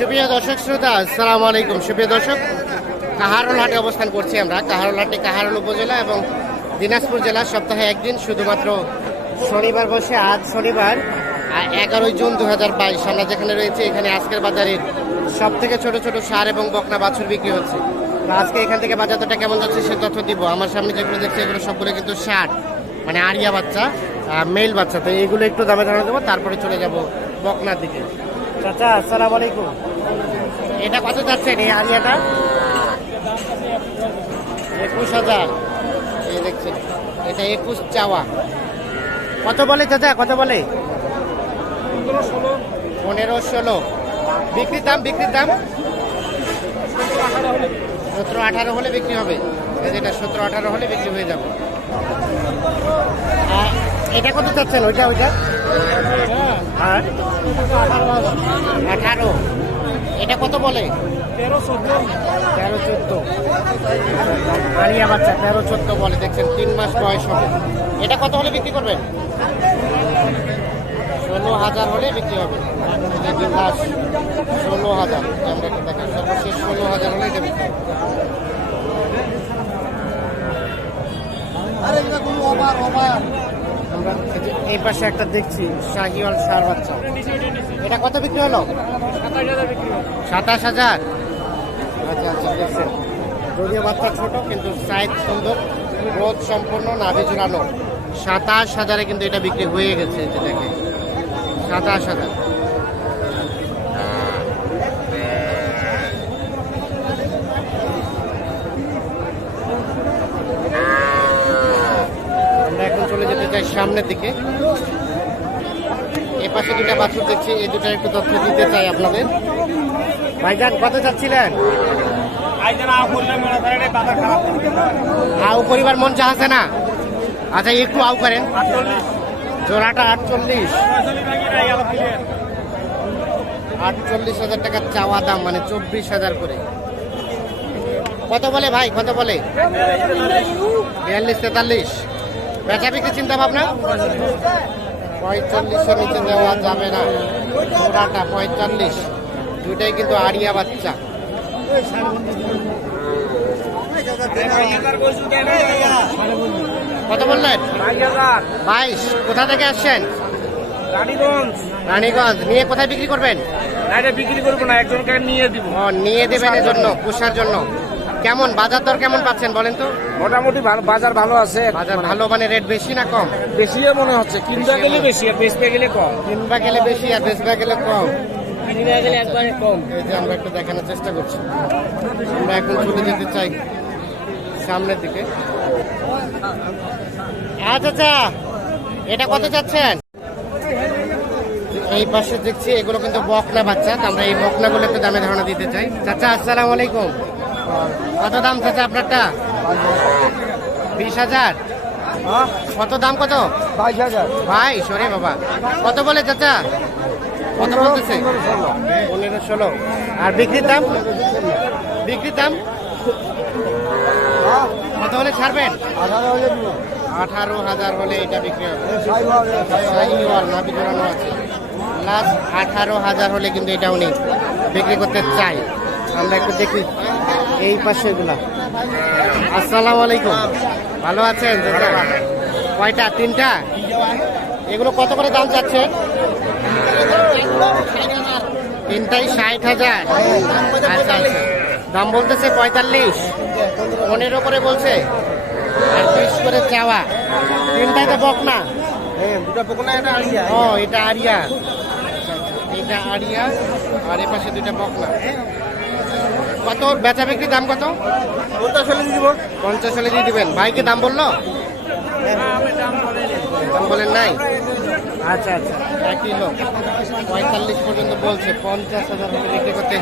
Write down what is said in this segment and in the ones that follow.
সুপ্রিয় দর্শক, শ্রোতা, আসসালামু আলাইকুম। সুপ্রিয় দর্শক, কাহারোল হাটে অবস্থান করছি আমরা। কাহারোল হাটে কাহারোল উপজেলা এবং দিনাজপুর জেলা সপ্তাহে একদিন, শুধুমাত্র শনিবার বসে। আজ শনিবার এগারোই জুন দু হাজার বাইশ। আমরা যেখানে রয়েছে, এখানে আজকের বাজারে সব থেকে ছোট ছোট সার এবং বকনা বাছুর বিক্রি হচ্ছে। আজকে এখান থেকে বাজার দরটা কেমন যাচ্ছে সে তথ্য দিব। আমার সামনে যেগুলো দেখছি, এগুলো সবগুলো কিন্তু সার মানে আরিয়া বাচ্চা মেল বাচ্চা। তো এগুলো একটু দামে ধারণা দেবো, তারপরে চলে যাব বকনার দিকে। চাচা, আসসালামু আলাইকুম। এটা কত যাচ্ছেন এই আরিয়াটা? একুশ হাজার। এই দেখছেন, এটা একুশ চাওয়া। কত বলে চাচা, কত বলে? পনেরো ষোলো। বিক্রির দাম বিক্রির দাম? সতেরো আঠারো হলে বিক্রি হবে। যেটা সতেরো আঠারো হলে বিক্রি হয়ে যাবে। এটা কত চাচ্ছেন, ওইটা ওইটা? আর? আঠারো। এটা কত বলে? তেরো চোদ্দ। তেরো চোদ্দ। আলিয়া বাচ্চা তেরো চোদ্দ বলে দেখছেন তিন মাস বয়স হবে। এটা কত হলে বিক্রি করবেন? ষোলো হাজার হলে বিক্রি হবে। এটা তিন মাস ষোলো হাজার। আমরা একটু দেখেন সর্বশেষ ষোলো হাজার হলে এটা বিক্রি হবে। আমরা এই যে এই পাশে একটা দেখছি শাহিওয়াল সার বাচ্চা। এটা কত বিক্রি হলো? সাতাশ হাজার। আচ্ছা আচ্ছা দেখছেন। যদিও বাচ্চা ছোট, কিন্তু সাইজ সুন্দর, রোদ সম্পূর্ণ, নাভে ঝুলানো। সাতাশ হাজারে কিন্তু এটা বিক্রি হয়ে গেছে যেটাকে সাতাশ হাজার। এখন চলে যেতে চাই সামনের দিকে। এ পাশে দুটা বাছুর দেখছি, এই দুটার একটু তথ্য দিতে চাই আপনাদের। ভাইজান, কত চাচ্ছিলেন? আউ পরিবার মন চাচ্ছে না? আচ্ছা একটু আউ করেন। জোড়াটা আটচল্লিশ। আটচল্লিশ হাজার টাকা চাওয়া দাম মানে চব্বিশ হাজার করে। কত বলে ভাই? কত বলে? বিয়াল্লিশ, তেতাল্লিশ। বেচা বিক্রি চিন্তা ভাবনা পঁয়তাল্লিশের নিচে দেওয়া যাবে না। জোড়াটা পঁয়তাল্লিশ। দুটাই কিন্তু আড়িয়া বাচ্চা। কত বললেন? বাইশ। কোথা থেকে আসছেন? রানীগঞ্জ। রানীগঞ্জ নিয়ে কোথায় বিক্রি করবেন? বিক্রি করব না একজনকে নিয়ে দিব। নিয়ে দেবেন এর জন্য পোষার জন্য। কেমন বাজার দর কেমন পাচ্ছেন বলেন তো? মোটামুটি ভালো বাজার ভালো আছে। বাজার ভালো মানে রেট বেশি না কম? বেশি মনে হচ্ছে কিনতে গেলে বেশি আর বেচতে গেলে কম। কিনবা গেলে বেশি আর বেচবা গেলে কম? গেলে একবারে কম। এই যে আমরা একটু দেখানোর চেষ্টা করছি। আমরা এখন চলে যেতে চাই সামনের দিকে। আচ্ছা আচ্ছা এটা কত চাচ্ছেন? এই পাশে দেখছি এগুলো কিন্তু বকনা বাচ্চা আমরা এই বকনাগুলো একটু দামে ধারণা দিতে চাই। চাচা আসসালামু আলাইকুম। কত দাম চাচা আপনারটা? বিশ হাজার? কত দাম কত? বাইশ হাজার। ভাই সরে বাবা। কত বলে চাচা? কত বলতেছে? পনেরো ষোলো। আর বিক্রির দাম? বিক্রির দাম? কত হলে ছাড়বেন? আঠারো হাজার হলে এটা বিক্রি হবে। নাভি জোড়ানো আছে। লাস্ট আঠারো হাজার হলে কিন্তু এটা উনি বিক্রি করতে চাই। আমরা একটু দেখি। এই পাশে এগুলা আসসালামু আলাইকুম। ভালো আছেন? কয়টা? তিনটা? এগুলো কত করে দাম চাচ্ছে তিনটাই ষাট হাজার। আচ্ছা আচ্ছা। দাম বলতেছে পঁয়তাল্লিশ। পনেরো করে বলছে। আর বিশ করে চাওয়া। তিনটাই তো বক না ও এটা আরিয়া এটা আরিয়া আর এ পাশে দুইটা বকনা। কত? বেচা বিক্রি দাম কত? পঞ্চাশ হলে দিব। পঞ্চাশ হলে দিয়ে দিবেন। ভাইকে দাম বলল? দাম বলেন নাই? আচ্ছা আচ্ছা। একই লোক। পঁয়তাল্লিশ পর্যন্ত বলছে। পঞ্চাশ হাজার বিক্রি করতে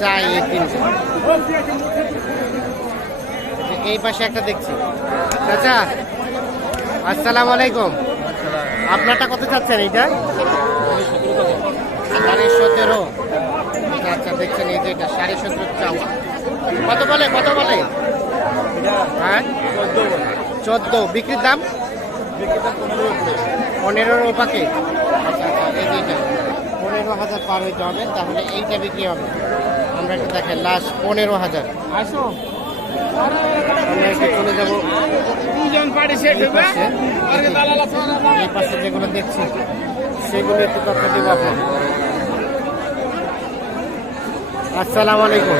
চাই এই তিনটে এই পাশে একটা দেখছি। আচ্ছা আসসালামু আলাইকুম। আপনারটা কত চাচ্ছেন এইটা? সাড়ে সতেরো দেখছেন এই যে এটা সাড়ে সতেরো চাওয়া। কত বলে কত বলে? হ্যাঁ? চোদ্দ। বিক্রির দাম? পনেরোর ওপাকে। পনেরো হাজার পার হইতে হবে তাহলে এইটা বিক্রি হবে। আমরা একটু দেখেন লাস্ট পনেরো হাজার। আসো। আমরা একটু চলে যাব। এই পাশে। যেগুলো দেখছি সেগুলো একটু তথ্য দেবো আপনার আসসালামু আলাইকুম।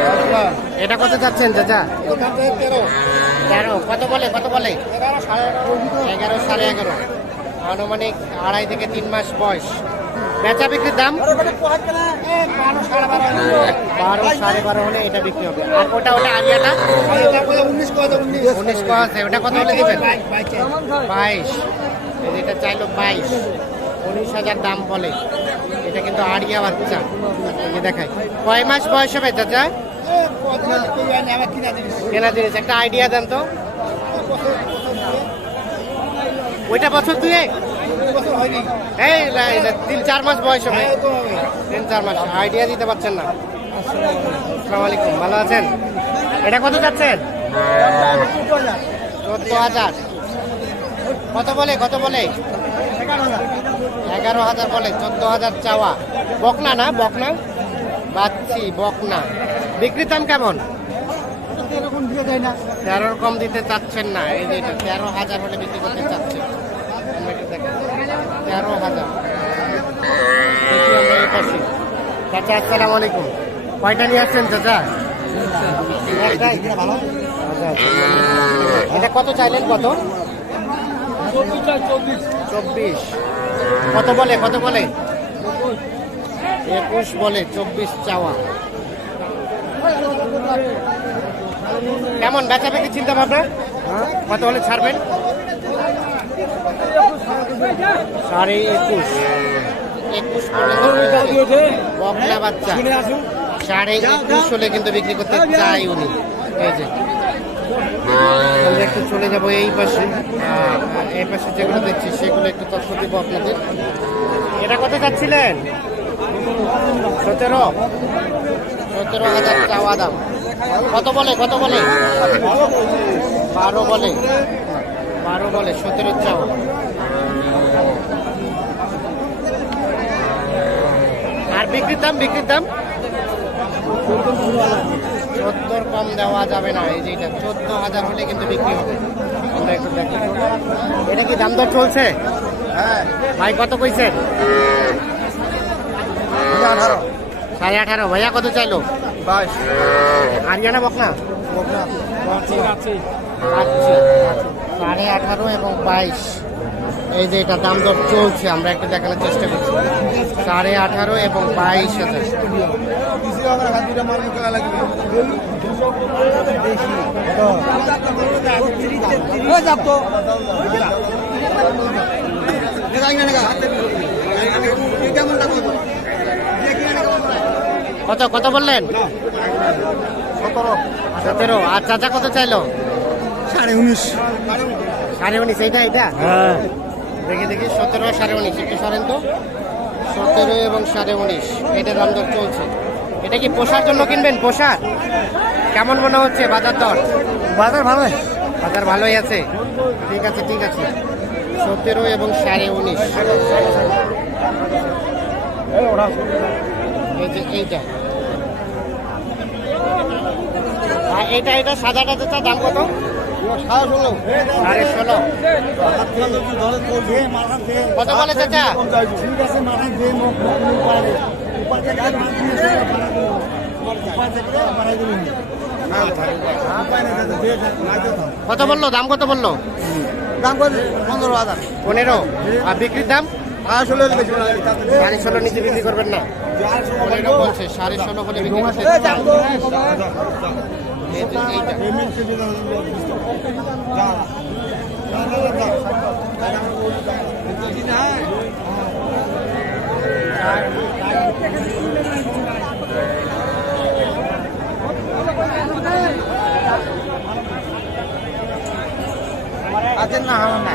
এটা কত যাচ্ছেন চাচা? তেরো কত বলে কত বলে? এগারো সাড়ে এগারো। আনুমানিক আড়াই থেকে তিন মাস বয়স। বেচা বিক্রির দাম? বারো সাড়ে বারো হলে এটা বিক্রি হবে। আর ওটা ওটা উনিশ উনিশ কত আছে। ওটা কত হলে দিবেন? বাইশ। এটা চাইলো বাইশ। উনিশ হাজার দাম বলে। এটা কিন্তু আড়িয়া বাচ্চা। দেখাই। কয় মাস বয়স হবে চাচা? কেনা জিনিস। একটা আইডিয়া দেন তো। ওইটা বছর দুয়ে এই এটা তিন চার মাস বয়স হবে। তিন চার মাস। আইডিয়া দিতে পারছেন না। আসসালামু আলাইকুম। ভালো আছেন? এটা কত যাচ্ছেন? চোদ্দ হাজার। কত বলে? কত বলে? এগারো হাজার। বলে চোদ্দ হাজার চাওয়া। বকনা না বকনা? বাচ্চি বকনা। বিক্রির দাম কেমন? তেরোর কম দিতে চাচ্ছেন না এই যে তেরো হাজার হলে বিক্রি করতে চাচ্ছে আমরা একটু দেখেন। তেরো হাজার। চাচা আসসালামু আলাইকুম। কয়টা নিয়ে আসছেন চাচা। এটা কত চাইলেন কত? কত বলে কত বলে? একুশ বলে, চব্বিশ চাওয়া। কেমন, বেচা বিক্রি চিন্তা ভাবনা কত হলে ছাড়বেন? সাড়ে একুশ। একুশ বলে বাচ্চা। সাড়ে একুশ হলে কিন্তু বিক্রি করতে চাই উনি। এই যে আমরা একটু চলে যাব এই পাশে। এই পাশে যেগুলো দেখছি, সেগুলো একটু তথ্য দিব আপনাদের। এটা কত যাচ্ছিলেন? সতেরো। সতেরো হাজার চাওয়া দাম। কত বলে কত বলে? বারো বলে। বারো বলে, সতেরো চাওয়া। আর বিক্রির দাম বিক্রির দাম? কম দেওয়া যাবে না। এই যেটা চোদ্দ হাজার হলে কিন্তু বিক্রি হবে। আমরা একটু দেখি। এটা কি দাম দর চলছে? হ্যাঁ। ভাই কত কইছেন আঠারো। সাড়ে আঠারো। ভাইয়া কত চাইলো? বাইশ। আরিয়ানা বকনা? আছে আচ্ছা। সাড়ে আঠারো এবং বাইশ। এই যে এটা দাম দর চলছে আমরা একটু দেখানোর চেষ্টা করছি। সাড়ে আঠারো এবং বাইশ হাজার। কত কত বললেন? সতেরো। আর চাচা কত চাইলো? সাড়ে উনিশ। সাড়ে উনিশ এইটা এইটা? হ্যাঁ। দেখি দেখি সতেরো সাড়ে উনিশ একটু সরেন তো। সতেরো এবং সাড়ে উনিশ এটা দাম দর চলছে। এটা কি পোষার জন্য কিনবেন? পোশাক কেমন মনে হচ্ছে বাজার দর? বাজার ভালো বাজার ভালোই আছে? ঠিক আছে ঠিক আছে। সতেরো এবং সাড়ে উনিশ। এই যে এইটা। আর এটা এটা সাদাটা দাম কত? সাড়ে ষোলো কত বলে চাচা কত বলল? দাম কত বলল? দাম কত? পনেরো হাজার। পনেরো। আর বিক্রির দাম? সাড়ে ষোলো নিচে বিক্রি করবেন না? বলছে সাড়ে ষোলো বলে বিক্রি করতে আছেন না আমার না।